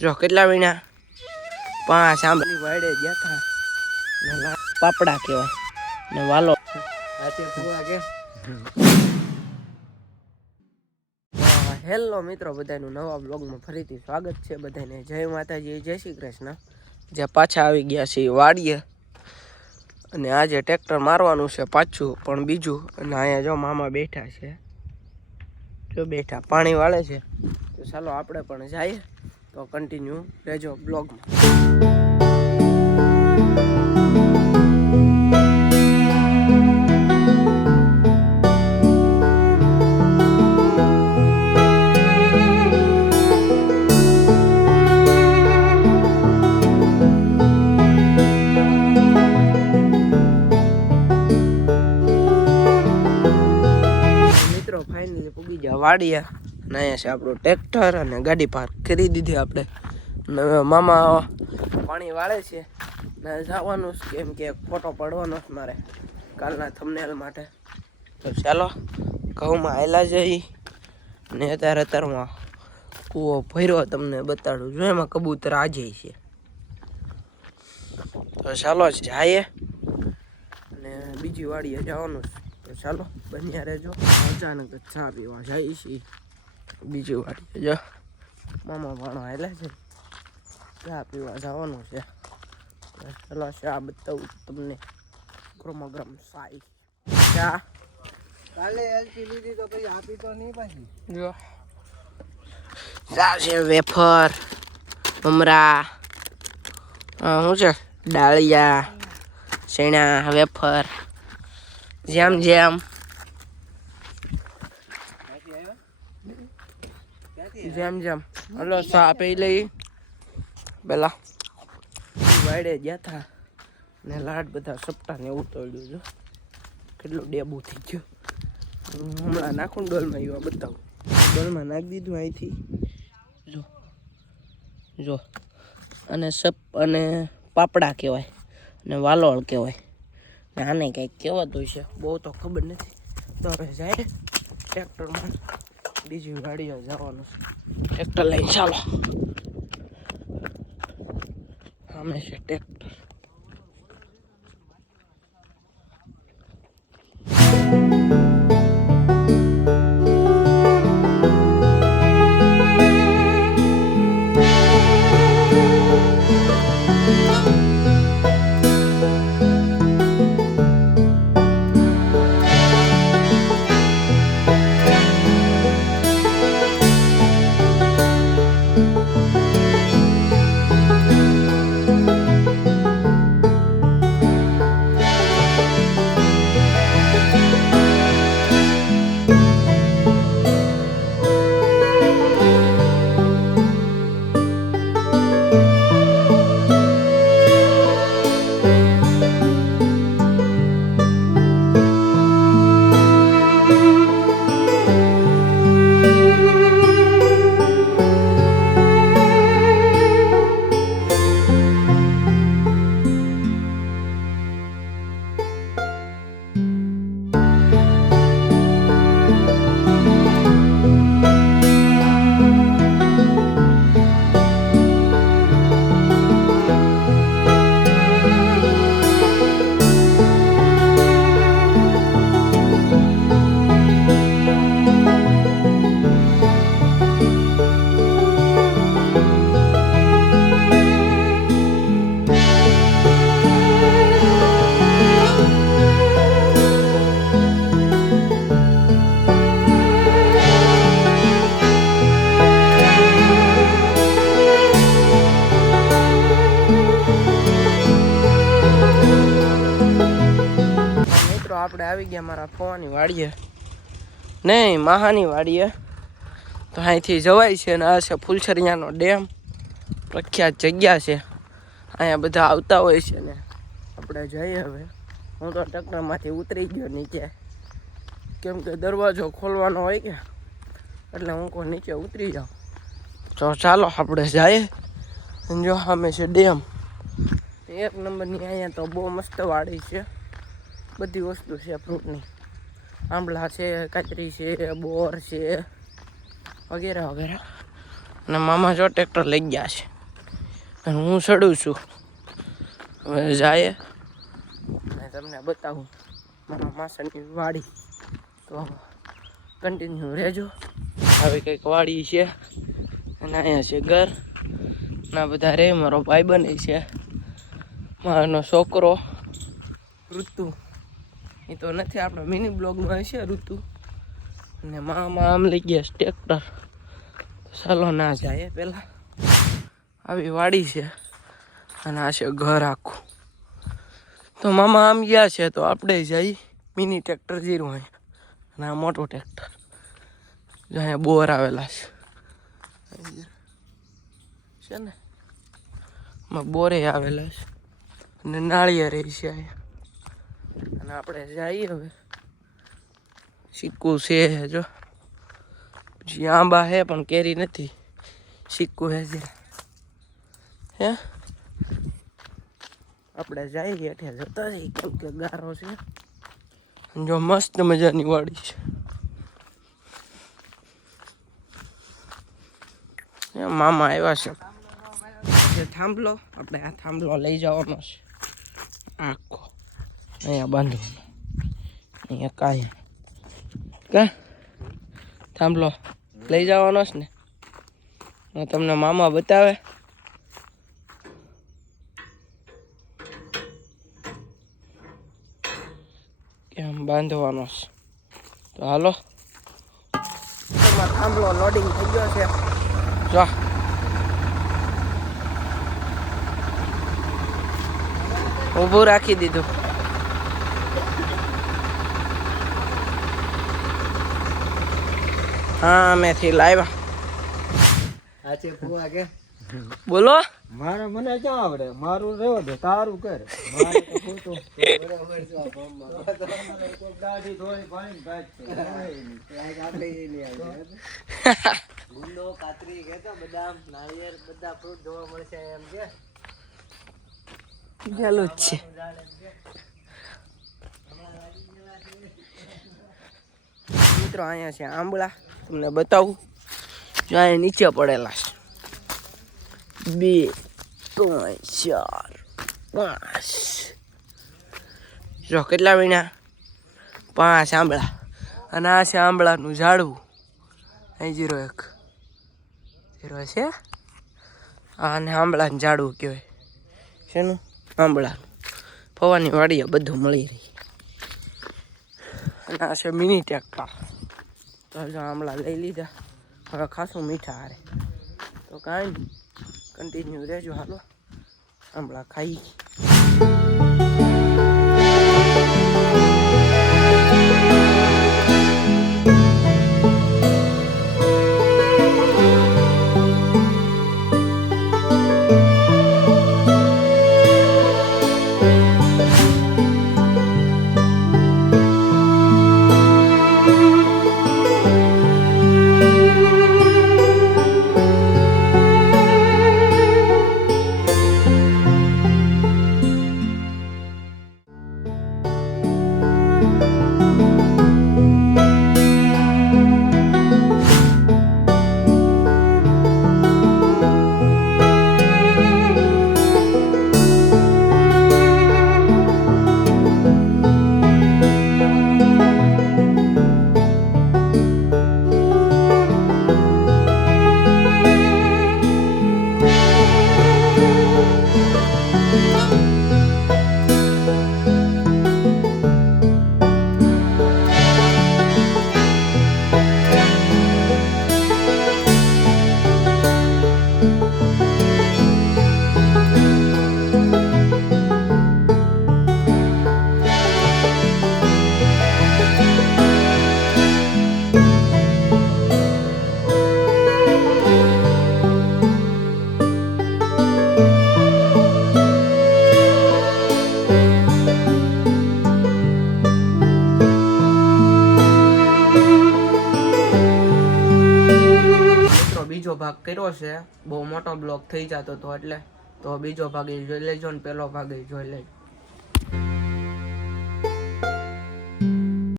જો કેટલા વીણા 5 આંબલી વાડે ગયા હતા ને પાપડા કહેવાય ને વાલો હેલો મિત્રો, બધાનું નવા બ્લોગમાં ફરીથી સ્વાગત છે. બધાને જય માતાજી, જય શ્રી કૃષ્ણ. જે પાછા આવી ગયા છે વાડીએ અને આજે ટ્રેક્ટર મારવાનું છે પાછું, પણ બીજું. અને અહીંયા જો મામા બેઠા છે, જો બેઠા પાણી વાળે છે. તો ચાલો આપણે પણ જઈએ, તો કન્ટિન્યુ રહેજો બ્લોગમાં. ફાઇનલી પૂગી ગયા વાડિયા અને અહીંયા છે આપણું ટ્રેક્ટર અને ગાડી પાર્ક કરી દીધી આપણે. મામા પાણી વાળે છે ને જવાનું કેમ કે ફોટો પડવાનો છે મારે કાલના થંબનેલ માટે. તો ચાલો ઘઉંમાં આવેલા જઈ ને અત્યારમાં કૂવો ભર્યો તમને બતાડું. જો એમાં કબૂતર આજે છે. તો ચાલો જઈએ અને બીજી વાડીએ જવાનું છે. તો ચાલો બન્યા રહેજો. અચાનક ચા પીવા જાય છે બીજી વાડીએ. જો મામા ભાણો આવેલા છે, ચા પીવા જવાનું છે. ચાલો ચા બતાવું તમને. ગરમ સાઈ ચા કાલે એલચી લીધી તો પછી આપી તો નહીં પાછી. જો ચા છે, વેફર, મમરા, શું છે, ડાળિયા, ચણા, વેફર, જેમ જેમ જેમ જેમ. હલો ચા પી લઈ. પેલા વાડે ગયા હતા ને લાડ બધા સપટા ને એવું તોડ્યું. જો કેટલું ડેબું થઈ ગયું. હમણાં નાખું ડોલમાં, એવા બતાવું. ડોલમાં નાખી દીધું અહીંથી. જો જો અને અને પાપડા કહેવાય ને વાલોળ કહેવાય ને આને કંઈક કહેવાતું છે, બહુ તો ખબર નથી. તો હવે જાય ટ્રેક્ટરમાં બીજી ગાડીઓ જવાનું છે. ટ્રેક્ટર લઈને ચાલો. સામે છે ટ્રેક્ટર. આપણે આવી ગયા મારા ફોવાની વાડીએ, નહીં મહાની વાડીએ. તો અહીંથી જવાય છે ને આ છે ફૂલછરિયાનો ડેમ. પ્રખ્યાત જગ્યા છે, અહીંયા બધા આવતા હોય છે ને આપણે જઈએ. હવે હું તો ટ્રેક્ટરમાંથી ઉતરી ગયો નીચે, કેમ કે દરવાજો ખોલવાનો હોય કે એટલે હું કોઈ નીચે ઉતરી જાઉં. તો ચાલો આપણે જઈએ. જો સામે છે ડેમ, એક નંબરની. અહીંયા તો બહુ મસ્ત વાડી છે, બધી વસ્તુ છે ફ્રૂટની. આંબલા છે, કાતરી છે, બોર છે, વગેરે વગેરે. અને મામા જો ટ્રેક્ટર લઈ ગયા છે અને હું ચડું છું. હવે જાય અને તમને બતાવું મારા માસાની વાડી. તો કન્ટિન્યુ રહેજો. આવી કંઈક વાડી છે અને અહીંયા છે ઘર. ના બધા રે મારો ભાઈ બને છે, મારાનો છોકરો ઋતુ. એ તો નથી, આપણો મિની બ્લોગમાં છે ઋતુ. અને મામા આમ લઈ ગયા ટ્રેક્ટર. ચાલો ના જાય પેલા. આવી વાડી છે અને આ છે ઘર આખું. તો મામા આમ ગયા છે તો આપણે જઈ. મિની ટ્રેક્ટર જીરું અહીંયા અને આ મોટું ટ્રેક્ટર. અહીંયા બોર આવેલા છે ને, એમાં બોરે આવેલા છે અને નાળિયેર છે અહીંયા. અને આપણે જઈએ હવે. સિક્કુ છે જો, પછી આંબા હે પણ કેરી નથી. સિક્કુ હે જરા હે. આપણે જઈએ એટલે જતા જઈએ કેમ કે ગારો છે. જો મસ્ત મજાની વાડી છે. મામા આવ્યા છે. થાંભલો આપણે આ થાંભલો લઈ જવાનો છે આખો. અહીંયા બાંધવાનો, અહીંયા કાંઈ કા થાંભલો લઈ જવાનો છે ને. તમને મામા બતાવે. કેમ બાંધવાનો છે તો હાલો. થાંભલો લોડિંગ થઈ ગયો છે જો. ઊભું રાખી દીધું. હા મેથી લાવ્યા. આ છે ફુવા કે બોલો. મારે મને ક્યાં આવડે, મારું રહેવા દે, તારું કર. મારે તો ખોટું બરાબર છે. આ ફોર્મમાં કોક દાઢી ધોઈ પાણી ભાત છે લાઈક આપણે એ નહીં આવે. ગુંદો કાતરી કેતો બદામ નાળિયેર બધા ફ્રૂટ જોવા મળશે એમ કે ચાલુ જ છે. મિત્રો અહીંયા છે આંબળા. તમને બતાવું જો અહીંયા નીચે પડેલા છે. 2 3 4 5 જો કેટલા વીણા? 5 આંબળા. અને આ છે આંબળાનું ઝાડવું. અહીં 01 છે. આને આંબળાનું ઝાડવું કહેવાય. શેનું? આંબળાનું. ફવાની વાડીએ બધું મળી રહી. અને આ છે મિની ટ્રેક્ટર. તો જો આંબળા લઈ લીધા. હવે ખાસું મીઠા હારે. તો કાંઈ નહીં, કન્ટિન્યુ રહેજો. હાલો આંબળા ખાઈ. બીજો ભાગ કર્યો છે. બહુ મોટો બ્લોગ થઈ જતો હતો એટલે. તો બીજો ભાગ જોઈ લેજો ને પેલો ભાગ જોઈ લેજો.